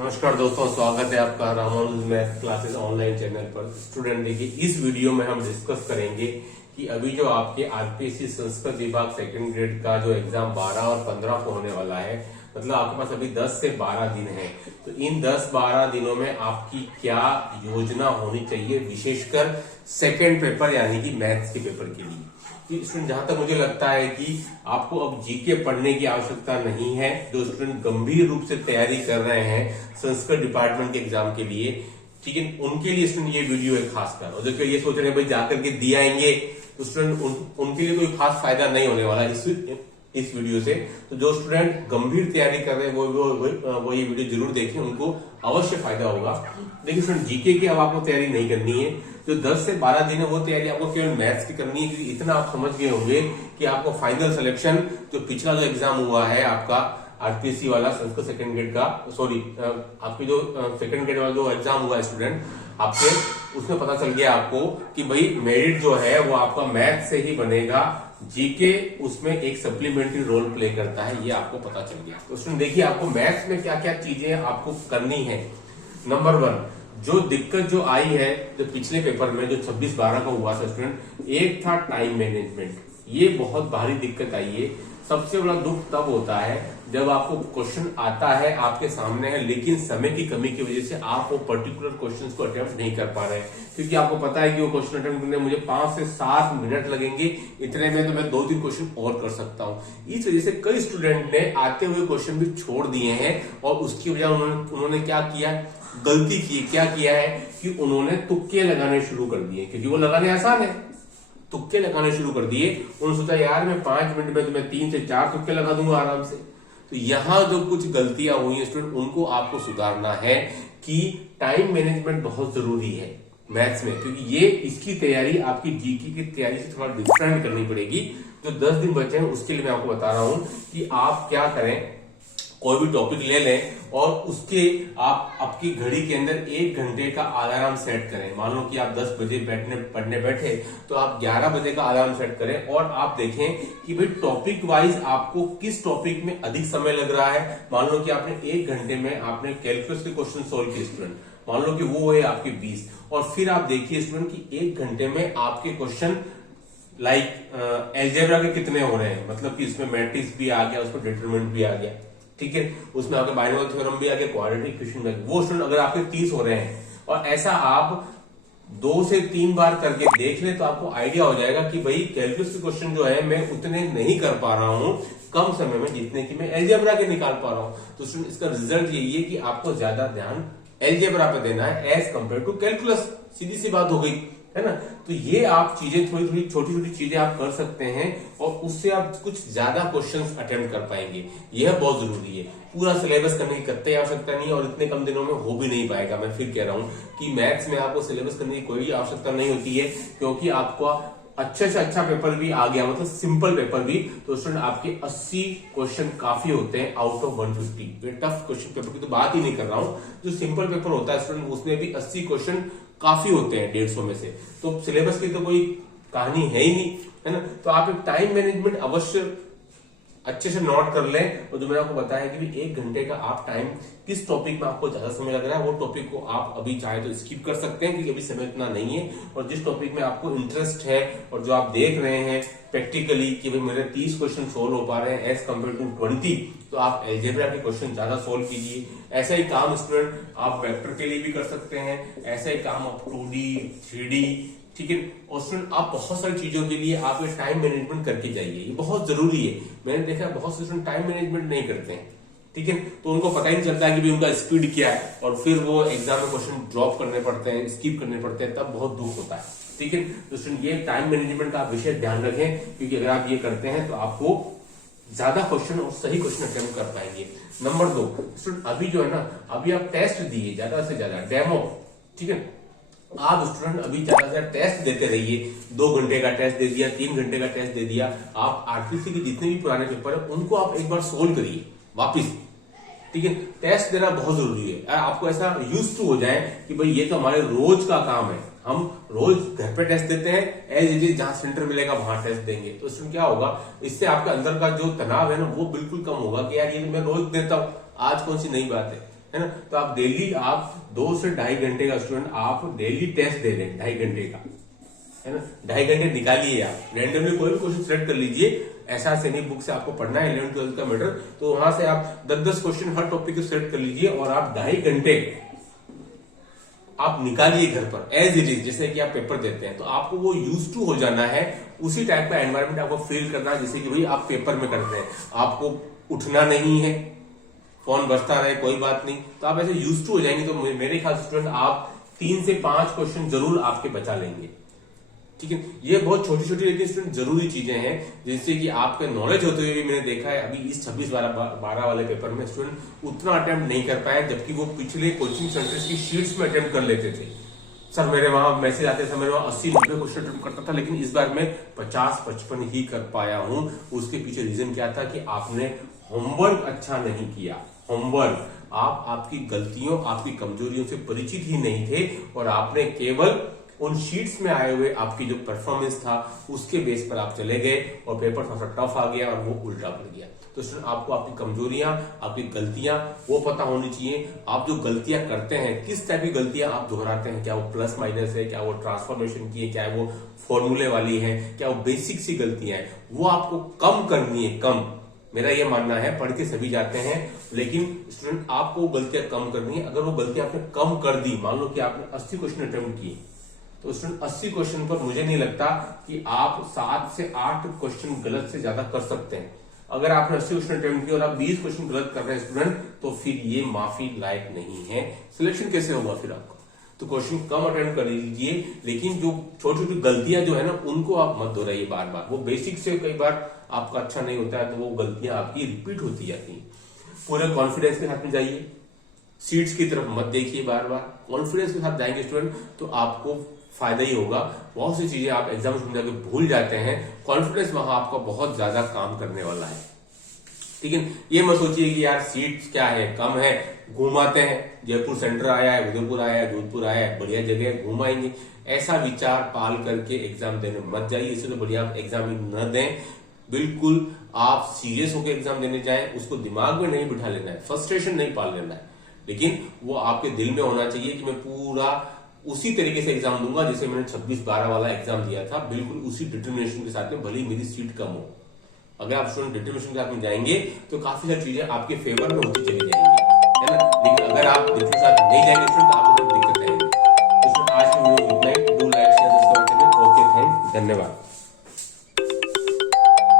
नमस्कार दोस्तों, स्वागत है आपका Ramanuj math classes online channel पर। स्टूडेंट देखिए, इस वीडियो में हम डिस्कस करेंगे कि अभी जो आपके आरपीएससी संस्कृत विभाग सेकंड ग्रेड का जो एग्जाम 12 और 15 को होने वाला है, मतलब आपके पास अभी 10 से 12 दिन है। तो इन 10-12 दिनों में आपकी क्या योजना होनी चाहिए, विशेषकर सेकेंड पेपर यानी कि मैथ्स के पेपर के लिए। स्टूडेंट, जहां तक मुझे लगता है कि आपको अब जीके पढ़ने की आवश्यकता नहीं है। जो स्टूडेंट गंभीर रूप से तैयारी कर रहे हैं संस्कृत डिपार्टमेंट के एग्जाम के लिए, ठीक है, उनके लिए स्टूडेंट ये वीडियो है खासकर। और जो ये सोच रहे हैं भाई जाकर के दिए आएंगे, तो स्टूडेंट उनके लिए कोई खास फायदा नहीं होने वाला इस वीडियो से। तो जो स्टूडेंट गंभीर तैयारी कर रहे हैं वो ये वीडियो जरूर देखें, उनको अवश्य फायदा होगा। देखिए स्टूडेंट, जीके की अब आपको तैयारी नहीं करनी है। जो 10 से 12 दिन है वो तैयारी आपको केवल मैथ्स की करनी है, क्योंकि इतना आप समझ गए होंगे कि आपको फाइनल सिलेक्शन जो पिछला जो एग्जाम हुआ है आपका आरपीएससी वाला संस्कृत सेकंड ग्रेड का, सॉरी आपकी जो सेकंड ग्रेड वाला जो एग्जाम हुआ है स्टूडेंट आपके, उसमें पता चल गया आपको कि भाई मेरिट जो है वो आपका मैथ से ही बनेगा। जीके उसमें एक सप्लीमेंट्री रोल प्ले करता है, ये आपको पता चल गया। तो स्टूडेंट देखिए, आपको मैथ्स में क्या क्या चीजें आपको करनी है। नंबर 1, जो दिक्कत जो आई है जो पिछले पेपर में जो 26-12 का हुआ था स्टूडेंट, एक था टाइम मैनेजमेंट। ये बहुत भारी दिक्कत आई है। सबसे बड़ा दुख तब होता है जब आपको क्वेश्चन आता है, आपके सामने है, लेकिन समय की कमी की वजह से आप वो पर्टिकुलर क्वेश्चन को अटेम्प्ट नहीं कर पा रहे हैं। क्योंकि आपको पता है कि वो क्वेश्चन अटेम्प्ट करने में मुझे 5 से 7 मिनट लगेंगे, इतने में तो मैं 2-3 क्वेश्चन और कर सकता हूं। इस वजह से कई स्टूडेंट ने आते हुए क्वेश्चन भी छोड़ दिए हैं, और उसकी वजह उन्होंने क्या किया, गलती की। क्या किया है कि उन्होंने तुक्के लगाने शुरू कर दिए, क्योंकि वो लगाने आसान है। तुक्के लगाने शुरू कर दिए। उन्होंने सोचा यार मैं 5 मिनट में तो मैं 3 से 4 तुक्के लगा दूंगा आराम से। तो यहां जो कुछ गलतियां हुई है स्टूडेंट, उनको आपको सुधारना है कि टाइम मैनेजमेंट बहुत जरूरी है मैथ्स में, क्योंकि ये इसकी तैयारी आपकी जीके की तैयारी से थोड़ा डिफरेंट करनी पड़ेगी। जो 10 दिन बचे हैं उसके लिए मैं आपको बता रहा हूं कि आप क्या करें। कोई भी टॉपिक ले लें और उसके आप आपकी घड़ी के अंदर 1 घंटे का अलार्म सेट करें। मान लो कि आप 10 बजे पढ़ने बैठे, तो आप 11 बजे का अलार्म सेट करें और आप देखें कि भाई टॉपिक वाइज आपको किस टॉपिक में अधिक समय लग रहा है। मान लो कि आपने 1 घंटे में आपने कैलकुलस के क्वेश्चन सोल्व किए स्टूडेंट, मान लो कि वो है आपके 20, और फिर आप देखिए स्टूडेंट कि 1 घंटे में आपके क्वेश्चन लाइक एल्जेब्रा के कितने हो रहे हैं, मतलब कि इसमें मैट्रिक्स भी आ गया, उसमें डिटरमिनेंट भी आ गया, ठीक है, उसमें आपके बाइनोमियल थ्योरम भी आ गया, क्वाड्रेटिक इक्वेशन भी आ गया। वो स्टूडेंट अगर आपके 30 हो रहे हैं और ऐसा आप 2 से 3 बार करके देख ले, तो आपको आइडिया हो जाएगा कि भाई कैलकुलस के क्वेश्चन जो है मैं उतने नहीं कर पा रहा हूं कम समय में जितने की मैं एल्जेब्रा के निकाल पा रहा हूं। तो स्टूडेंट इसका रिजल्ट यही है कि आपको ज्यादा ध्यान एल्जेब्रा पे देना है एज कंपेयर टू कैलकुलस। सीधी सी बात हो गई है ना। तो ये आप चीजें थोड़ी छोटी छोटी चीजें आप कर सकते हैं और उससे आप कुछ ज्यादा क्वेश्चंस अटेम्प्ट कर पाएंगे। यह बहुत जरूरी है। पूरा सिलेबस करने की कतई आवश्यकता नहीं है और इतने कम दिनों में हो भी नहीं पाएगा। मैं फिर कह रहा हूं कि मैथ्स में आपको सिलेबस करने की कोई आवश्यकता नहीं होती है, क्योंकि आपको अच्छे से अच्छा पेपर भी आ गया, मतलब सिंपल पेपर भी, तो स्टूडेंट आपके 80 क्वेश्चन काफी होते हैं out of 150। Tough question paper की तो बात ही नहीं कर रहा हूं, जो सिंपल पेपर होता है स्टूडेंट उसमें भी 80 क्वेश्चन काफी होते हैं 150 में से। तो सिलेबस की तो कोई कहानी है ही नहीं, है ना। तो आप एक टाइम मैनेजमेंट अवश्य अच्छे से नोट कर लें। और जो मैंने आपको बताया कि 1 घंटे का आप टाइम, किस टॉपिक में आपको ज्यादा समय लग रहा है वो टॉपिक को आप अभी चाहे तो स्किप कर सकते हैं, क्योंकि अभी समय इतना नहीं है। और जिस टॉपिक में आपको इंटरेस्ट है और जो आप देख रहे हैं प्रैक्टिकली कि भाई मेरे 30 क्वेश्चन सोल्व हो पा रहे हैं एज कम्पेयर टू 20, तो आप एल्जेब्रा के क्वेश्चन ज्यादा सोल्व कीजिए। ऐसा ही काम स्टूडेंट आप वेक्टर के लिए भी कर सकते हैं, ऐसा ही काम आप 2D 3D, ठीक है। और स्टूडेंट आप बहुत सारी चीजों के लिए आप ये टाइम मैनेजमेंट करके जाइए, ये बहुत जरूरी है। मैंने देखा बहुत से स्टूडेंट टाइम मैनेजमेंट नहीं करते हैं, ठीक है, तो उनको पता ही नहीं चलता है कि भी उनका स्पीड क्या है, और फिर वो एग्जाम में क्वेश्चन ड्रॉप करने पड़ते हैं, स्किप करने पड़ते हैं, तब बहुत दुख होता है, ठीक है। तो स्टूडेंट ये टाइम मैनेजमेंट का आप विशेष ध्यान रखें, क्योंकि अगर आप ये करते हैं तो आपको ज्यादा क्वेश्चन और सही क्वेश्चन अटेम्प्ट कर पाएंगे। नंबर 2 स्टूडेंट, अभी जो है ना, अभी आप टेस्ट दिए ज्यादा से ज्यादा डेमो, ठीक है। आप स्टूडेंट अभी ज्यादा से ज्यादा टेस्ट देते रहिए। 2 घंटे का टेस्ट दे दिया, 3 घंटे का टेस्ट दे दिया। आप आरपीसी के जितने भी पुराने पेपर है उनको आप एक बार सोल्व करिए वापिस, ठीक है। टेस्ट देना बहुत जरूरी है। आपको ऐसा यूज टू हो जाए कि भाई ये तो हमारे रोज का काम है, हम रोज घर पे टेस्ट देते हैं, एज इट इज जहां सेंटर मिलेगा वहां टेस्ट देंगे। तो इसमें क्या होगा, इससे आपके अंदर का जो तनाव है ना वो बिल्कुल कम होगा कि यार ये मैं रोज देता हूं, आज कौन सी नई बात है। है ना। तो आप डेली आप 2 से 2.5 घंटे का स्टूडेंट आप डेली टेस्ट दे लें 2.5 घंटे का, है ना। 2.5 घंटे निकालिए, आप रैंडमली कोई भी क्वेश्चन सिलेक्ट कर लीजिए। ऐसा सैनिक बुक से आपको पढ़ना है 11th-12th का मैटर, तो वहां से आप 10-10 क्वेश्चन हर टॉपिक को सिलेक्ट कर लीजिए और आप 2.5 घंटे आप निकालिए घर पर एज इट इज, जैसे कि आप पेपर देते हैं। तो आपको वो यूज टू हो जाना है, उसी टाइप का एनवायरमेंट आपको फील करना है जैसे कि भाई आप पेपर में करते हैं। आपको उठना नहीं है, फोन बजता रहे कोई बात नहीं, तो आप ऐसे यूज टू हो जाएंगे। तो मेरे ख्याल से स्टूडेंट आप 3 से 5 क्वेश्चन जरूर आपके बचा लेंगे, ठीक है। ये बहुत छोटी छोटी लेकिन स्टूडेंट जरूरी चीजें हैं जिससे कि आपके नॉलेज होते हुए भी मैंने देखा है अभी इस 26-12 वाले पेपर में स्टूडेंट उतना अटेम्प्ट नहीं कर पाए, जबकि वो पिछले कोचिंग सेंटर्स की शीट्स में अटेम्प्ट कर लेते थे। सर मेरे वहां मैसेज आते थे, मेरे वहां 80-90 क्वेश्चन अटेम्प्ट करता था, लेकिन इस बार मैं 50-55 ही कर पाया हूं। उसके पीछे रीजन क्या था कि आपने होमवर्क अच्छा नहीं किया। होमवर्क, आप आपकी गलतियों आपकी कमजोरियों से परिचित ही नहीं थे और आपने केवल उन शीट्स में आए हुए आपकी जो परफॉर्मेंस था उसके बेस पर आप चले गए और पेपर थोड़ा सा टफ आ गया और वो उल्टा पड़ गया। तो स्टूडेंट आपको आपकी कमजोरियां आपकी गलतियां वो पता होनी चाहिए। आप जो गलतियां करते हैं किस टाइप की गलतियां आप दोहराते हैं, क्या वो प्लस माइनस है, क्या वो ट्रांसफॉर्मेशन की है, क्या वो फॉर्मूले वाली है, क्या वो बेसिक सी गलतियां हैं, वो आपको कम करनी है। कम, मेरा ये मानना है, पढ़ के सभी जाते हैं लेकिन स्टूडेंट आपको गलतियां कम करनी है। अगर वो गलतियां आपने कम कर दी, मान लो कि आपने 80 क्वेश्चन अटेम्प्ट किए, तो स्टूडेंट 80 क्वेश्चन पर मुझे नहीं लगता कि आप 7 से 8 क्वेश्चन गलत से ज्यादा कर सकते हैं। अगर आपने 80 क्वेश्चन अटेम्प्ट किए और आप 20 क्वेश्चन गलत कर रहे हैं स्टूडेंट, तो फिर ये माफी लायक नहीं है। सिलेक्शन कैसे होगा फिर आपका? तो क्वेश्चन कम अटेम्प्ट कर लीजिए, लेकिन जो छोटी छोटी गलतियां जो है ना उनको आप मत दोहराइए बार बार। वो बेसिक से कई बार आपका अच्छा नहीं होता है तो वो गलतियां आपकी रिपीट होती जाती हैं। पूरे कॉन्फिडेंस के साथ में जाइए, सीट्स की तरफ मत देखिए बार बार। कॉन्फिडेंस के साथ जाएंगे स्टूडेंट तो आपको फायदा ही होगा। बहुत सी चीजें आप एग्जाम में जाकर भूल जाते हैं, कॉन्फिडेंस वहां आपका बहुत ज्यादा काम करने वाला है, ठीक है। ये मत सोचिए कि यार सीट्स क्या है, कम है, घुमाते हैं, जयपुर सेंटर आया है, उदयपुर आया है, जोधपुर आया है, बढ़िया जगह है, घुमाएंगे। ऐसा विचार पाल करके एग्जाम देने मत जाइए। इससे तो बढ़िया आप एग्जाम न दें। बिल्कुल आप सीरियस होकर एग्जाम देने जाएं, उसको दिमाग में नहीं बिठा लेना है, फ्रस्ट्रेशन नहीं पाल लेना है, लेकिन वो आपके दिल में होना चाहिए कि मैं पूरा उसी तरीके से एग्जाम दूंगा जैसे मैंने 26-12 वाला एग्जाम दिया था, बिल्कुल उसी डिटर्मिनेशन के साथ में, भले मेरी सीट कम हो। अगर आप स्टूडेंट डिटर्मिनेशन के साथ में जाएंगे तो काफी सारी चीजें आपके फेवर में होती चली जाएंगी, है ना। लेकिन अगर आप डिटर्मिनेशन के साथ नहीं जाएंगे तो आपको दिक्कत आएगी। तो आज की वीडियो में इतना ही। डू लाइक शेयर सब्सक्राइब करें। ओके, थैंक्स, धन्यवाद।